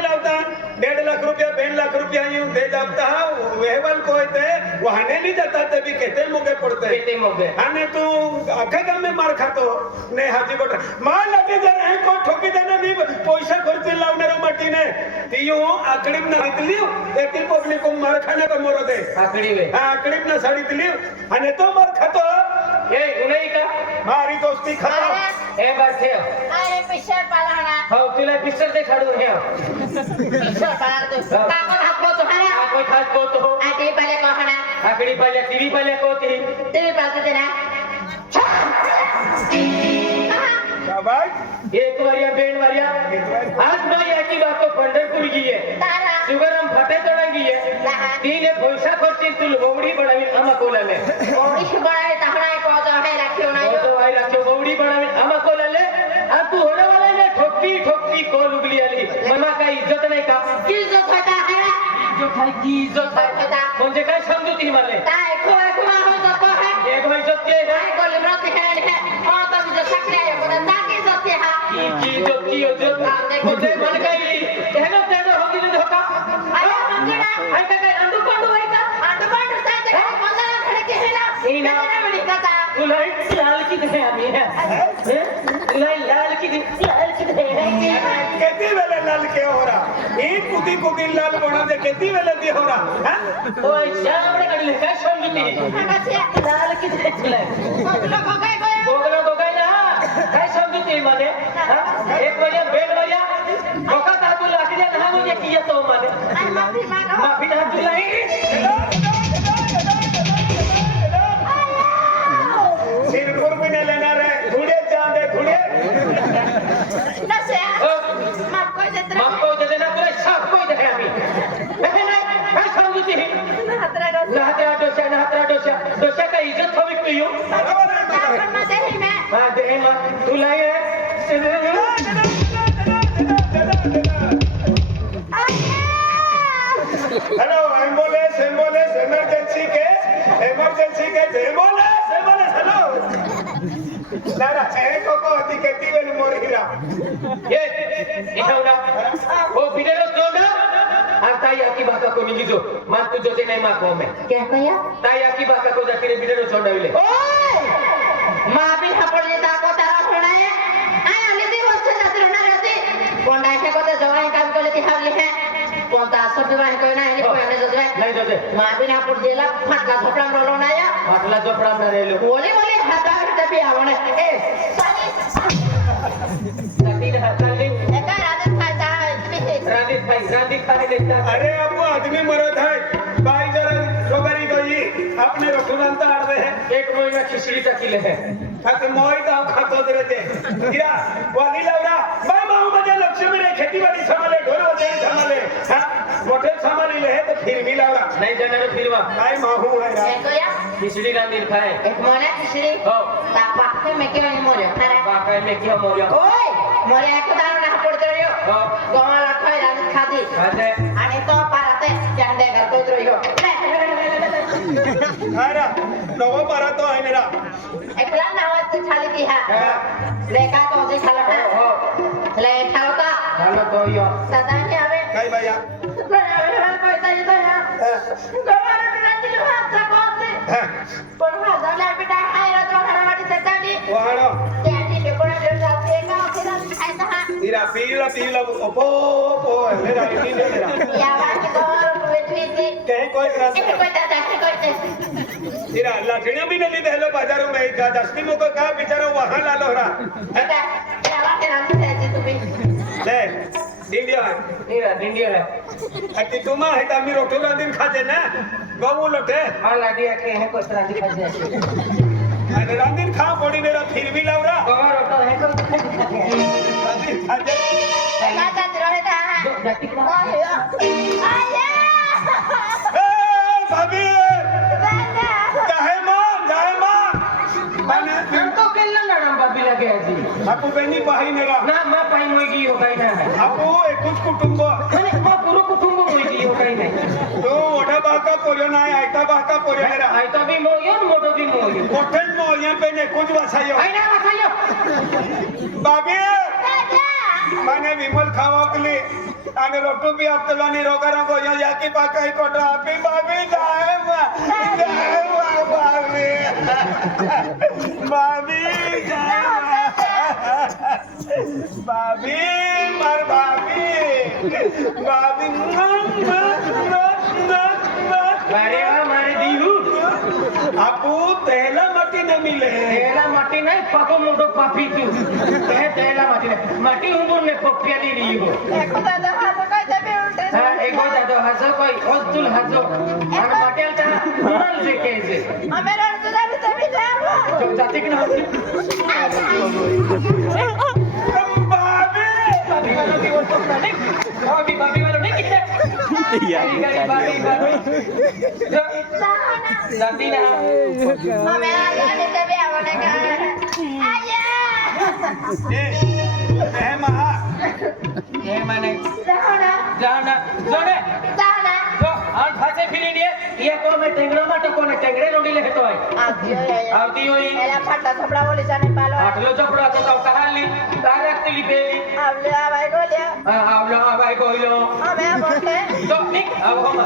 दे लावता 1.5 लाख रुपया 2 लाख रुपया यूं दे जाता वेहवल को ते वहाने नहीं जाता तभी कहते मोगे पड़ते केते मोगे आने तू आखा काम में मार खातो ने हाजी गोट मार लगे जर है को ठोकी देने भी पैसा खर्च लावणार माटीने ती यूं आकडीम ना इतलियो एती पब्लिक को मार खाने का मोरो दे आकडी वे आकडीम ना साडी इतलियो आने तो मार खातो ए उन्हें का मारी दोस्ती खाता ए बार थे अरे पिक्चर पालाना हां तुला पिक्चर देखाडू हे पिक्चर पाला तो काको हाको तो हना कोई खास को तो आके पहले को हना आकडी पहिले टीव्ही पहिले को ती टीवी पालते थे ना शाबाश एक वारिया बेन वारिया आज मैं याकी बात को पंढरपूर की है तारा सुगरम फटे चढ़ाई है तीने पैसा खर्ची तुल बोवड़ी बनावी आमा कोलाले ओडी सुबाय ताहरा को तो है रखियो ना तो आई रखियो बोवड़ी बनावी आमा कोलाले आ तू होने वाला ने ठोकी ठोकी कोल उगली आली ममा का इज्जत नाही का की इज्जत होता है इज्जत है की इज्जत है म्हणजे काय समजूती मारले ताय को हो तो है एक भाई इज्जत के है ताय को लिमरत है ओ तो जो सकले है को ताके इज्जत है की इज्जत मुझे मन गई कहना तेरे होगी नहीं होगा अरे मंगड़ा आई का अंडू पंडू है का अंडू पंडू ताय को मंगड़ा खड़े के है ना ई ना बड़ी कथा लाइट लाल की दे आमी है लाल की दे किती वेळे लाल के हो रहा ही कुदी कुदी लाल बना दे किती वेळे दी हो रहा तो शामडे कडले काय समजूती लाल की दे चले गोगला गोगाय ना काय समजूती माने एक वजा बेड वजा गोका तातू लाकडी ना म्हणजे की येतो माने माफी ना तुला सिरपुर में ने लेना रे धुड़े चांदे धुड़े माफ को दे ना तुला साफ कोई दे आम्ही नाही काय समजूती ना हातरा डोशा का इज्जत हवी तुयो हां दे ना तुला ये हेलो एम्बुलेंस इमरजेंसी के एम्बुलेंस हेलो लारा को अति केती वेली मोरीरा ये इठाउना ओ बिडेलो जोडा आता याकी बाका को निगिजो मान तू जोजे नाही माको में क्या कया ता याकी बाका को जाके बिडेलो छोडाविले ओय मां भी हपड़े दाको तारा छोड़ाए आय आले दी वस्तु जाते रहना रहते कोंडा के को जवाई काम को लेती हाल है कोणता सब जवाई को ना है कोई नहीं जोजे मां भी हपड़ देला फाटला झपड़ा रोलो ना या फाटला झपड़ा ना रेलो ओली हाता तबी आवणे ए तकीन हाताली एका राधी खाने देता अरे अब आदमी मरद है भाई जरा रोगरी गई अपने रखुनंता आड़वे है एक महीना खिचड़ी टकीले है खाते मोई दाव खातो दे रे गिरा वाली लावरा बाय माऊ मध्ये लक्ष में रे खेतीबाड़ी संभाले ढोल बजाई संभाले हां मोठे संभाली ले तो फिर भी लावरा नहीं जाणार फिरवा काय माहू है रा कया खिचड़ी रांधीर खाए एक मोने खिचड़ी हो तापा के में के मोरे खाना बाकाय में क्या मोरिया ओय मोरे एक दाना ना पडतो रे हो गोमाला खाय रात खाती खाते आणि तो पाराते चांडे करतो रे अरे नवा बारा तो आहे रा एकला नावाचं खाली ती हा लेका तो जे खाला हो ले ठावका खाना तो यो सदानी आवे काय भैया पण पैसा येतो या गोमाला रात्री हातचा कोणते पण माझा बेटा आयरा तो घरामध्ये त्यासाठी वाहणो त्याची डेकोरेशन जाते का फिरा खायचा हा इरा पीला ओपो ओपो मेरा इनी मेरा या वाकी गोर वेची कहीं कोई ग्रास एक कोई दादा कोई इरा लाठियां भी नहीं दे लो बाजारों में का दस्ती मुको का बेचारा वहां ला लो रा एका या वाकी नाम द्यायची तुम्ही ले इंडिया इंडिया है अति तुमा है तामी रोटी रांधीन खाते ना गऊ लोटे हां लाडी के है को रांधी खाते अरे रांधीन खा पड़ी मेरा फिर भी लावरा कवर होता है को रांधीन खाते दादा रहे था जाती का आया ए भाभी दादा जाहे मां माने हमको केला ना बाबी लगे जी आपको बहनी पाही नेरा ना मा पाई मोगी हो काही नाही आपको एकूच कुटुंब नाही मा पुरो कुटुंब मोगी हो काही नाही तो ओढा बाका पोर्यो नाही आयता बाका पोर्यो नेरा आयता भी मोगी और मोटो भी मोगी मोठेच मो यहाँ पे ने कुछ वसायो आई ना बतायो बाबी दादा माने विमल खावा के लिए आणि रोटू बी आपल्याला आणि रोगा रंगो या की पाकाई कोटा आपी बाबी जाय बाबी बाबी जाय बाबी मार बाबी बाबी अरे वाह मारे दीहू आपू तेला माटी न मिले तेला माटी नहीं पाको मुंडो पापी तू तेला माटी नहीं माटी उम्र में पप्पिया दी रही हो एको दादा हातो काय दबे उलटे हाँ एको जातो हजो कोई ओस्तुल हजो और माटेल ता माल जे कैसे आमेरा तुला भी तभी जावा तो जाते कि ना बाबी वालों की वो तो नहीं बाबी वालों नहीं कितने बाबी जाती ना आमेरा तुला तभी आवडे का आया ये मैंने जाना जाना जोने जाना तो आठ फासे फिरी नहीं ये को मैं टेंगड़ा मा तो कोने टेंगड़े रोटी ले तो है आवती होई एला फटा थपड़ा बोली जाने पालो आटलो चपड़ा तो कहाली डायरेक्ट ली बेली आवले आवाय गोलिया आवलो आवाय कोइलो आमे बोलते तो निक अब हम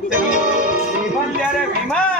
विमल यार विमल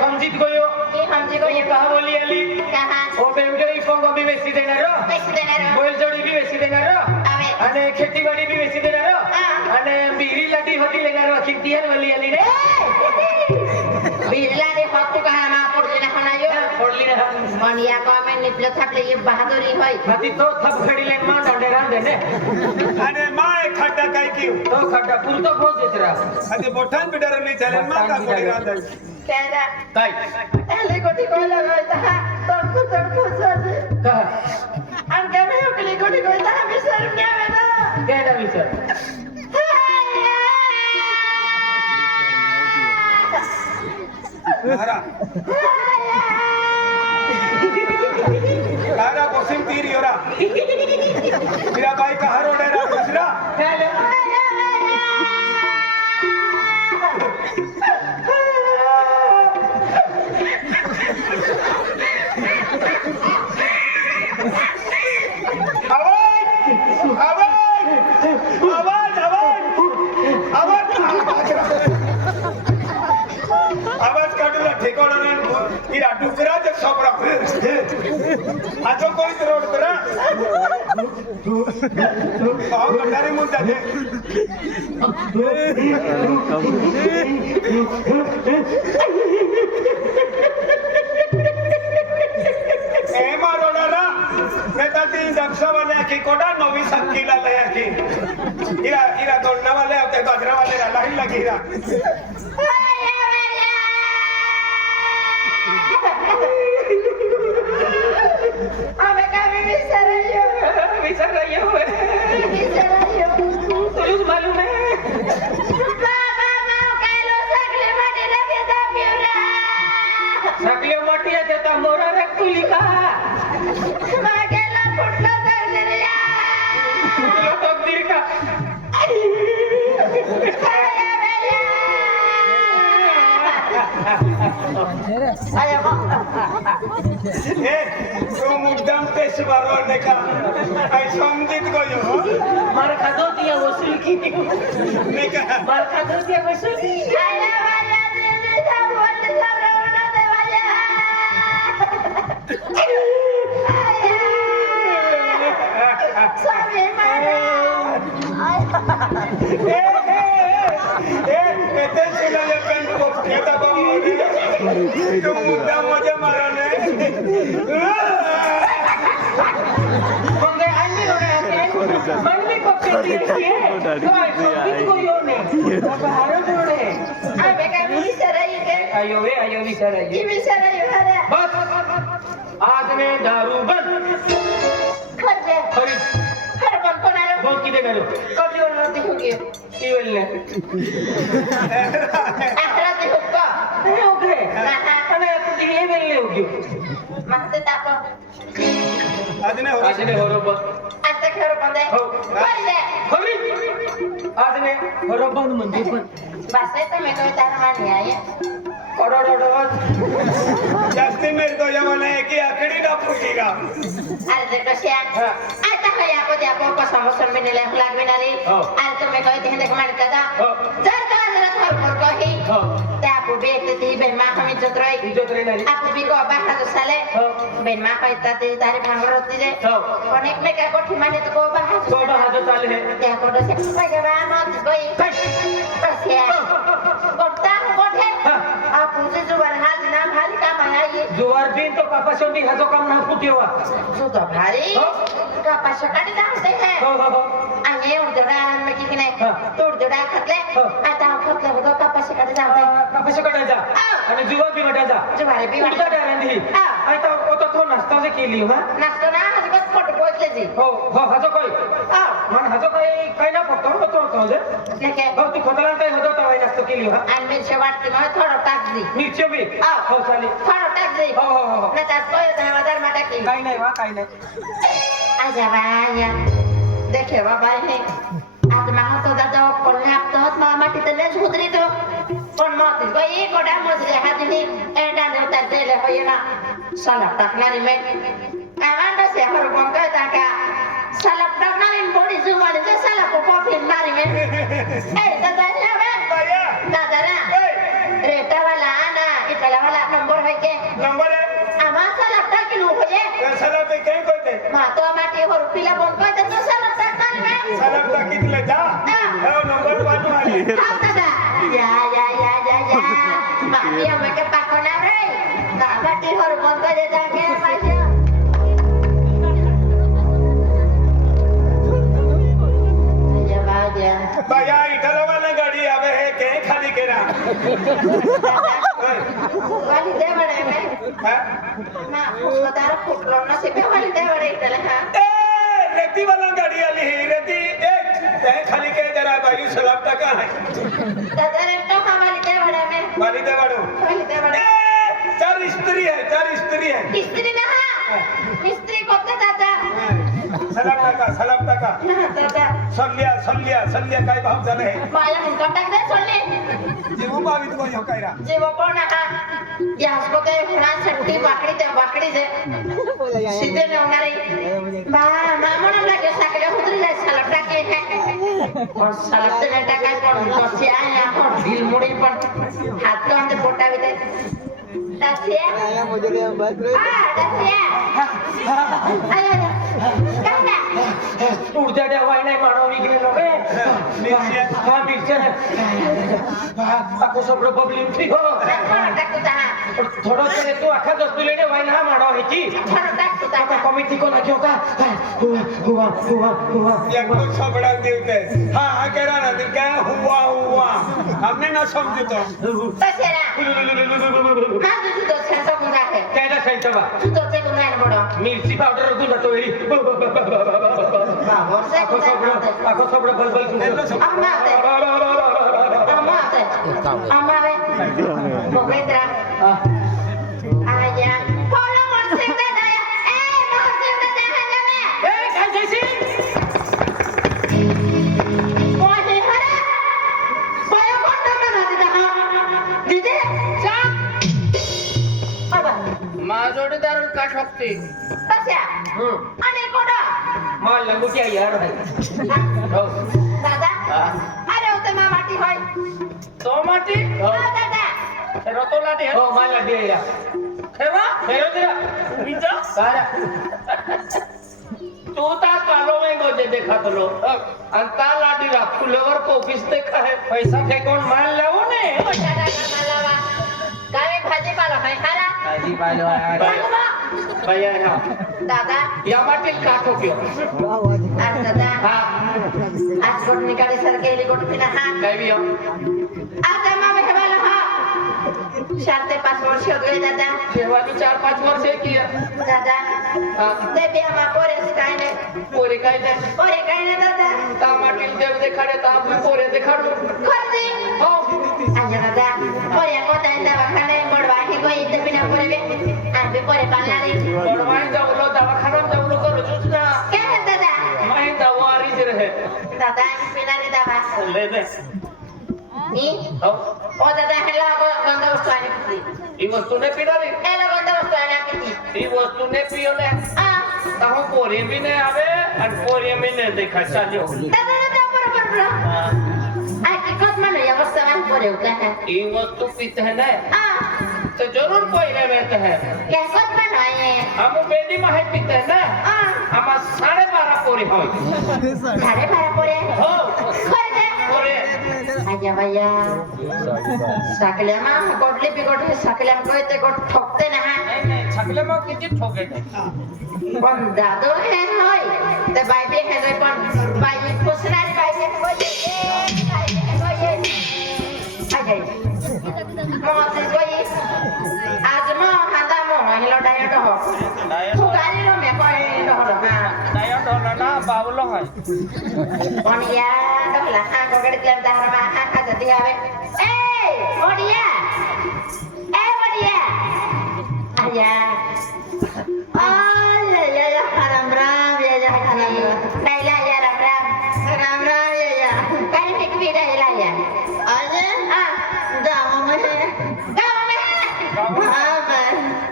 समझित गयो ये कहा बोली अली ओ बेवडे कोंगो भी बेसी देना रो बोल जोड़ी भी बेसी देना रो अने खेती बाड़ी भी बेसी देना रो अने बीरी लटी होती लेना रो किंतियल वाली अली रे बिरला दे फक्तु कहा मा पड़ली ना खनायो पड़ली ना मनिया को में निपले थकले ये बहादुरी होई हाथी तो थप खड़ी लेन मा डंडे रान देने अरे माय खड्डा काय की तो खड्डा पूर तो खोज देतरा अरे बोठान बिडरली चलन मा का कोडी रांद केरा ताई एले कोठी को लगायता तडको सोचे कहा अन के में ओकली कोठी को ता हम सर ने आवेदा केडा विचार कारा कोसिम तीर योरा मेरा भाई कहाँ रोड है रा दूसरा आवाज काढूला ठेकाणा नाही इरा डुकरा जग सोपरा आजो कोई रोड करा पाव गटारी मुंडा दे ए मारोडा नेता तीन दक्षा वाले की कोडा नवी संकीला ले की इरा दोडना वाले होते बाजरा वाले लाही लगी इरा विसर रही हो तुझे मालूम है बाबा मैं कालो सकले माटी रे बेटा पिरा सकले मोठी आहे त्या मोरा रे तुली का मागेला फुटलं दर्दरिया तुला तकदीर का ए तू मुद्दाम पेश मारवाने का आई समजित गयो मार खातो ती वसूल की नाही का मार खातो ती वसूल ते सुनाया पेंट बॉक्स घेता बाबा तू मुद्दाम मजा मारवाने मंगे आईने रोने मंगे पक्के दी है तो कोई और नहीं अब हारो जोड़े आयो विचार बस आज में दारू बंद खरी बोल किती करू की बोलले ओके आणि तुझी हे बोलले होगी आज नाही होत आजने बरोबर खरी आजने बरोबर म्हणजे पण जास्ती मेरे तो जमाना है कि आखिरी ना पूछेगा अरे कशी आता काही आपण त्या पोपा समोसा मी नेला लागविणारी अरे तुम्ही काही ते देख मार कदा जर का जरा थोर काही त्या पोबे ती बेमा कमी जत्रोय नाही आपण बी गो बाखा तो साले बेमा पैता ते तारे भांगर होती जे पण एक मेका कोठी माने तो गो बाहा चाले त्या कोडो से पाजे बा मत गई कशी कोणता कोठे आपण जे जुवार हाज ना भारी काम आहे जुवार बिन तो कापा शेवटी हाजो काम ना फुटेवा सुद्धा भारी कपाशाकडे जाते है आणि उडदडा आराम में की नाही तोडदडा खातले आता खातले बघ कपाशाकडे जाते कपाशाकडे जा आणि जुवार बी मटा जा जुवार बी उडदा डारंदी आता ओतो तो नाश्ता जे केली हो नाश्ता ना आज बस फोटो पोचले जी हो हाजो काय मन हाजो काय ना फक्त तो जे लेके हो तू खोतला काय होतो तवाय नाश्ता केली हो आणि मिरची वाटते मग थोडं टाक दी मिरची बी हो चालेल थोडं टाक दी हो ना त्यात कोय दहावादार मा टाकी काही नाही वा काही नाही आजा बाया देखे बाबा हे आज मा तो दादा कोल्ले आपतो मा माटी तले सुधरी तो पण मत गई कोडा मजले हातनी एंडा देवता देले होईना सलाप टाकणारी मे आवांडा से हर कोणता टाका सलाप टाकणारी बॉडी जुमाडी जे सलाप फिरणारी मे ए दादा या दादा ना रेटा वाला ना इतला वाला नंबर है के नंबर है आमा सलाप टाकी नु होये सलाम पे काय करते मातो माटी होर पिला बोल को तो सलाप टाकणार मे सलाम ता कितले जा हो नंबर 1 वाली दादा या माटी हमें के पाकोना रे दाबाटी होर बोल को दे जाके पाछे बाया इटला वाला गाड़ी आवे है के खाली केरा वाली दे बड़े में हां ना उसको तारा फुटलो ना से वाली दे बड़े इटला हां ए रेती वाला गाड़ी आली है रेती एक ते खाली के जरा बायू सलाम टका है दादा रे तो वाली दे बड़े में वाली दे बाड़ो वाली दे बड़े चार स्त्री है मिस्त्री ना मिस्त्री कोते दादा सलाम टका ना दादा सल्ल्या काय भाव झाले है माया मुंका टाक दे सोडले जीव बावित को यो कायरा जीव कोण हा या हसको ते हुणा सट्टी वाकडी जे सीधे ने होणारे बा मामून लागे साकले उतरी जाय सलाप टाके और सलाप ते टाकाय पण तसे आया पण ढील मुडी पण हात कांदे पोटावी दे तसे आया मुझे बस रे तसे आया उडद्या देवाय नाही मानव निघले नो बे मिरच्या आको सगळं बबली उठी हो थोडं तरी तू अख्खा दस्तुले ने वाईन हा मानव ह्याची आता कमिटी कोणा घेऊ का हुआ एक तो सबड़ा देते हां करा ना दिल क्या हुआ हमने ना समझतो तसे ना माझं तो सेंटर गुंडा आहे त्याला सेंटर बा तू तो ते गुंडा आहे बडो मिरची पावडर रगून जातो वेळी आको सगळं बलबल अम्मा मोगेंद्रा का ठोकते कशा आणि कोणा माल लंगुटिया यार भाई हो दादा हा. अरे होते मा माटी होय तो माटी हो दादा रतोला दे हो माल लंगुटिया या खेवा खेरो तेरा मीचा सारा तू ता कालो में गोजे देखा तो लो अंता लाडी रा फुलवर को ऑफिस देखा है पैसा फेकून माल लावो ने दादा मला काय भाजीपाला आहे खरा भाजी पालो भैया ना दादा या माटी का ठोकियो आज दादा हा आज गोट निकाले सर केली गोट पिना हा काय भी हो आज आम्हा भेटवाला हा 4 ते 5 वर्ष हो गए दादा जेवानी 4-5 वर्ष किया दादा हा ते बी आम्हा पोरेस काय नाही पोरे काय दे पोरे काय नाही दादा टमाटील देव देखाडे ता आपण पोरे देखाडू खरदी हो आज दादा पोरे कोता दवाखाने मोडवा हे कोई इथे बिना पोरे बे आम्ही पोरे पालणारे बडवाई जाऊलो दवाखाना जाऊलो करो चुचना काय है दादा मैं दवारी जे रहे दादा आम्ही पिणारे दवा ले दे मी हो ओ दादा ह्याला बंद वस्तू आणि किती ही वस्तू ने पीना रे ह्याला बंद वस्तू आणि किती ही वस्तू ने पियो ने आ ता हम पोरे भी ने आवे और पोरे में ने देखा चालियो दादा दादा बरोबर बरो हां आ किकत मन या वस्तू आणि पोरे होता है ही वस्तू पीते हैं ना आ तो जरूर पोरे में है क्या कत मन है हम बेडी में है पीते हैं ना आ हम 12.5 पोरे हो 12.5 पोरे हो खरदे पोरे आजा भैया सकल्या मा गोटली बिगोट हे सकल्या को ते गोट ठोकते ना नहीं नहीं छकले में किती ठोके थे पण दादो हे होय ते बाई बे हे होय पण बाई खुसनारी बाई बे होय आजा मोसे होय आज मो हाता मो हिलो डायट हो तू गाडी रो मे कोई रो हा डायट होला ना बावलो है ओनिया डोला हा गोगडी क्लेम दाहर मा हा हा जदी आवे ए ओनिया आया आया या राम राम या हनी नाइला या राम राम या काय एक भी नाइला या आज आ गाँव में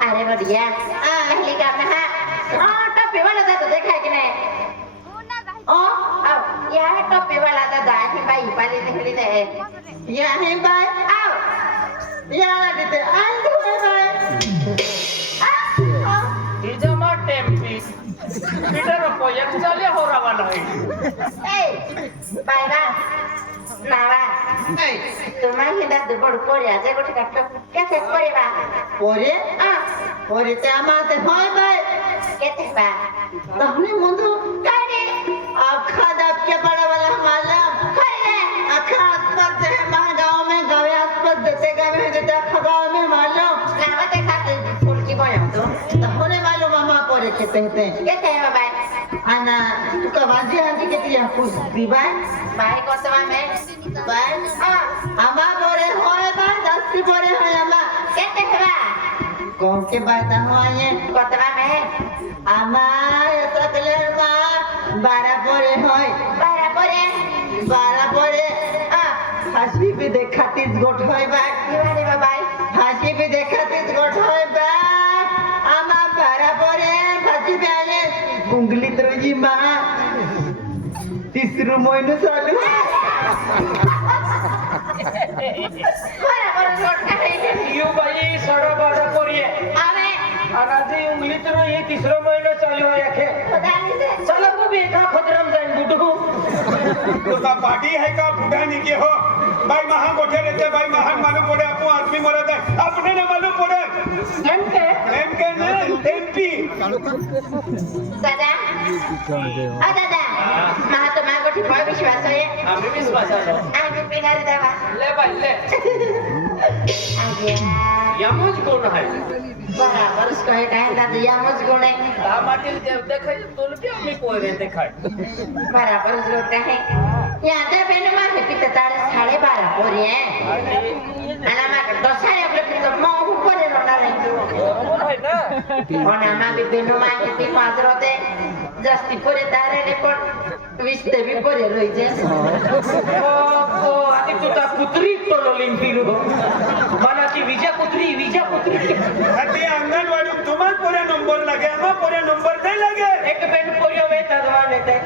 अरे बढ़िया पहली काम में हाँ टप्पे वाला था तो देखा है कि नहीं ओ आओ यहाँ है टप्पे वाला था दाही बाई पाली निकली थे यहाँ है बाई आओ यहाँ देते आंधू है बाई इजमा टेम्पी पीटर को एक चाले हो रहा है ए बाई बा नावा तुम्हारी हिंदा दुबड़ कोड़ी आजे को ठीक है कैसे कोड़ी बा पोरे हाँ पोरे ते आमाते होय बाय कैसे बा तहने मुंदु काहे आखा दाब के बड़ा वाला मालूम करे आखा अस्पताल से मां गांव में गवे अस्पताल देते गवे देते आखा गांव में मालूम नावा ते खाते फूल की बोया तो तहने मालूम मामा पोरे के कहते कैसे है बाई आना तू का वाजी आंटी के दिया कुछ दीवार बाई को सवा में बाय हाँ आमा पोरे होय बाय 10 पोरे होय आमा कैसे है बा कौन के बात होय कोतवा में आमा ऐसा कलर बा 12 पोरे होय बराबर 12 पोरे हाँ हंसी भी देखा 30 गोट होय बा दीवानी में बाई हंसी भी देखा 30 गोट होय बा आमा 12 पोरे हंसी भी आले उंगली त्रोजी मा तिसरू मोइनु चालू बराबर जोड़ का है यू भाई सड़ा बड़ा पोरिए आवे अनाजी उंगली तो ये तीसरा महीना चालू है आखे खुदा से साला को भी एक खतरम जान गुडू तो का पार्टी है का बुढ़ा नहीं के हो भाई महान गोठे रहते भाई महान मालूम पड़े अपो आदमी मरद है अपने ना मालूम पड़े एम के ना एमपी दादा दादा महात्मा को ठीक है विश्वास है आम्ही विश्वास आहे आम्ही पिणार देवा ले भाई ले आज्ञा यमज कोण आहे बराबर उसको है कहे दादा यामज गुण है तामाटील देव देखाय तुल भी आम्ही पोरे देखाय बराबर उसको कहे यहाँ ते बेन मा है पिता तारे 12:30 पोरी है ana मा दोसारे अपने पिता मो ऊपर रोना रे बरोबर आहे ना ona मा भी बेन मा है पि 5 रोते जस्ती पोरे तारे ने पण 20 ते भी पोरे रोई जे ओ आधी तुझा कुत्री तोललीन फिरू मला ती विजा कुत्री ते अंगणवाडी तुम्हाला पुरे नंबर માં પોરે નંબર નહીં લાગે એક બેન પોરિયો વેતા દવા લેતે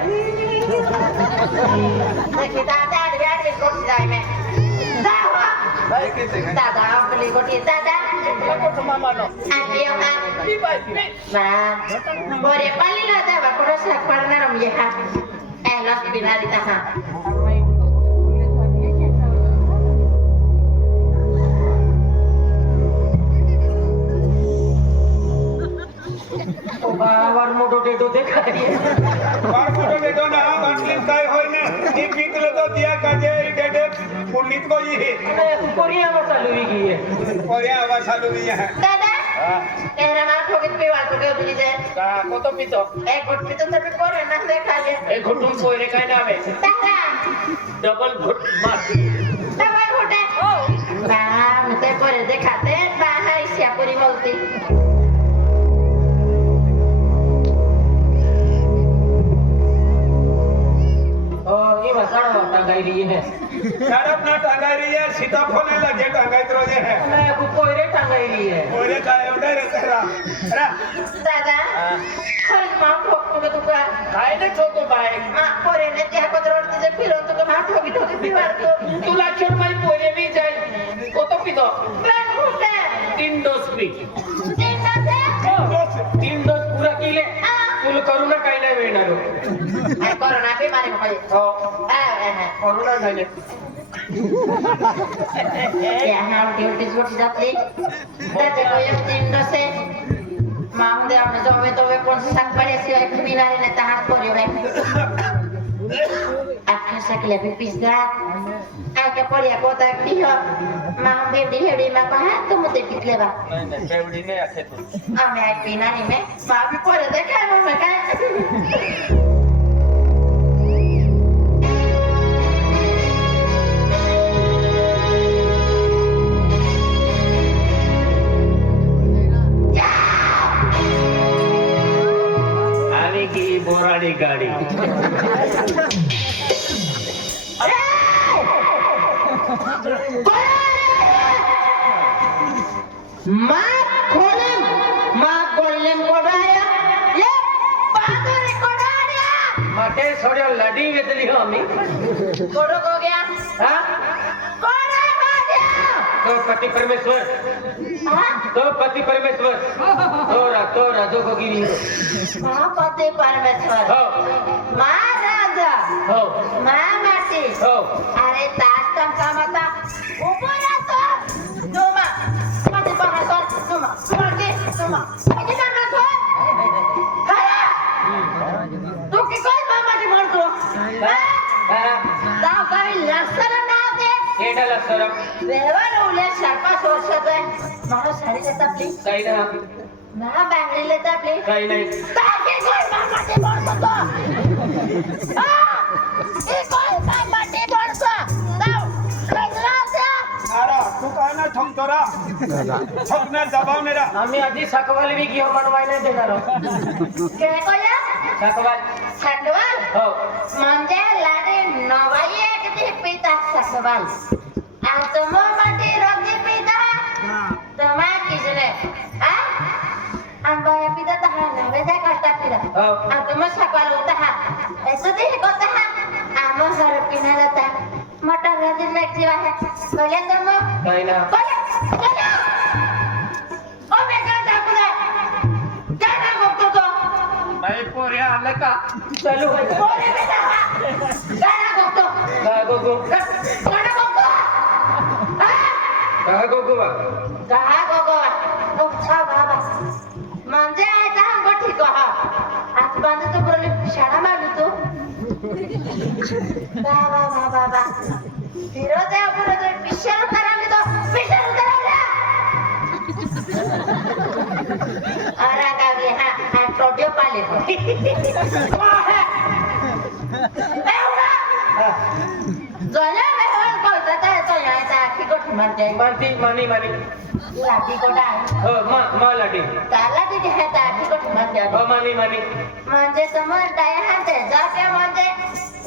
देखिए दादा अडव्याड में कोट जाए में दादा आपली कोटी दादा कोट मामानो आलियो हा ती बाई nah boleh paling lah dah aku rasa pernah ram ya ha los pindah di tahan बावर मोठो टेटो देखाय બાર ફોટો લેતો ના બાટલી કાય હોય ને ઈ પીતલો તો દિયા કાજે ડેડે પુનિત કોઈ कोरिया में चालू ही की है ઓરે આવા ચાલુ ની હે दादा तेरा मां ठोकित पे वाल ठोके उठली जाए का कोतो पितो एक गुट पितो तब कोरे ना देखा ले एक घुटुम कोयरे काय नावे दादा डबल घुट मार डबल घुटे ओ nah मते कोरे देखाते बाहर सिया पूरी बोलती ये मसाला टांगाई रही है સડપ ના ટાંગાઈ રહી હે સીધા ફોને લાગે ટાંગાઈ તો રહે હે मैं को कोयरे टांगाई रही है ઓરે કાય ઓડે રે તેરા રા दादा खरी मां ठोक तुके तुका काय ने ठोको बाय मां कोरे ने त्या को रोड से फिरो तुके मां ठोकी ठोकी पिवार तो तुला छोड़ माई पोरे भी जाय कोतो पितो प्लान घुटे 3 डोज पी देखा से 3 डोज पूरा केले तुला करू ना काय नाही मिळणार कोरोना बीमारी में कोई हो करू ना झाले ya ham ड्यूटी छोटी जातली त्याचे कोई तीन डोसे माम दे हमने जो में तो वे कौन सा साग पड़े सी एक बीमारी ने तहां कोरियो में आखे सकले भी पिज्जा आके पड़िया कोता कियो माम बेडी हेडी में कहा तुम ते पिटले बा नाही नाही तेवढी नाही असे तू हमें एक बीमारी में बाबी पड़े देखा में का बोराडी गाडी માટે થોડ્या લડી વેતલી हो आम्ही कोड़ो हो गया हां कोड़ा हो गया तो पति परमेश्वर हां तो पति परमेश्वर तोरा जो गिरी मां पति परमेश्वर हो मां राजा हो मां माटी हो अरे तास तम कामता ऊपर तो तुमा पति परमेश्वर तुमा पति परमेश्वर हां तू की कोई मामा की मर तू दाव काही लसर ना दे केडाला सरम वेवर उले 4-5 वर्षाचा मारो साडी लेता प्लीज काही ना ना बांगडी लेता प्लीज काही नाही ताके कोई मामा की मर तो ए कोई मामा की मर तो दाव रगला दे आरा तू काय ना ठोकतो रा ठोकणार दबावणे रा आम्ही आधी सकवाल बी घेऊ बनवाय नाही देणार के कोया सकवाल सकवाल हो म्हणजे लाडे नवाई एक दी पिता सकवाल आ तुम माटी रोगी पिता तुम्हा किसने आ अंबाया पिता तहा नवे दे कष्टा पिता हो आ तुम सकवाल होता हा ऐसे दे होता हा आम घर पिना जाता मटर राजी में जीवा है बोले तुम काही ना बोले बोले ओ मैं गाता पुरा गाना गोतो तो नाही पोरे आलं का चालू आहे बोले बेटा गाना गोतो गोगो गाना गोतो गोगो कहा गोगो अच्छा बाबा म्हणजे आता अंगो ठीक हा आज बांध तो बोले शाळा मारली तो बाबा बाबा फिरोज आहे आपण तो पिशर उतरवली तो पिशर उतरवला अरे गावी हा हा टोटियो पाले तो एवढा जोला मेहर कोलकाता तो यायचा की गोठी मारते मानती मानी लाठी कोटा हो मा लाडी त्याला तिथे हे लाठी कोठी मारते हो मानी म्हणजे समोर डाय हात जाके म्हणजे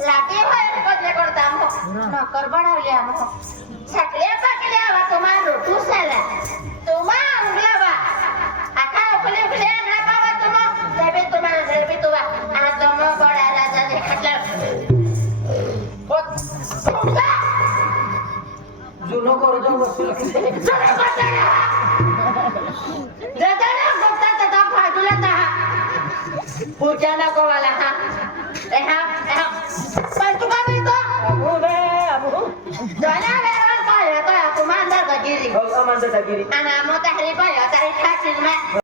लाठी होय कोटले करता आमो नकर बनवली आमो सगळ्या पाकल्या वा तुम्हा रोटू साला तुम्हा अंगला वा आका उकले उकले अंगला बाबा तुम्हा जुनो कर्ज वसूल पुढच्या नको मला हा पण तू काय म्हणतो अबू बे Abu Doña Vera, coño, coño, tu manda de aquí. हो अमांत दागिरी Ana, mo te ripo, yo te ripo, chisme.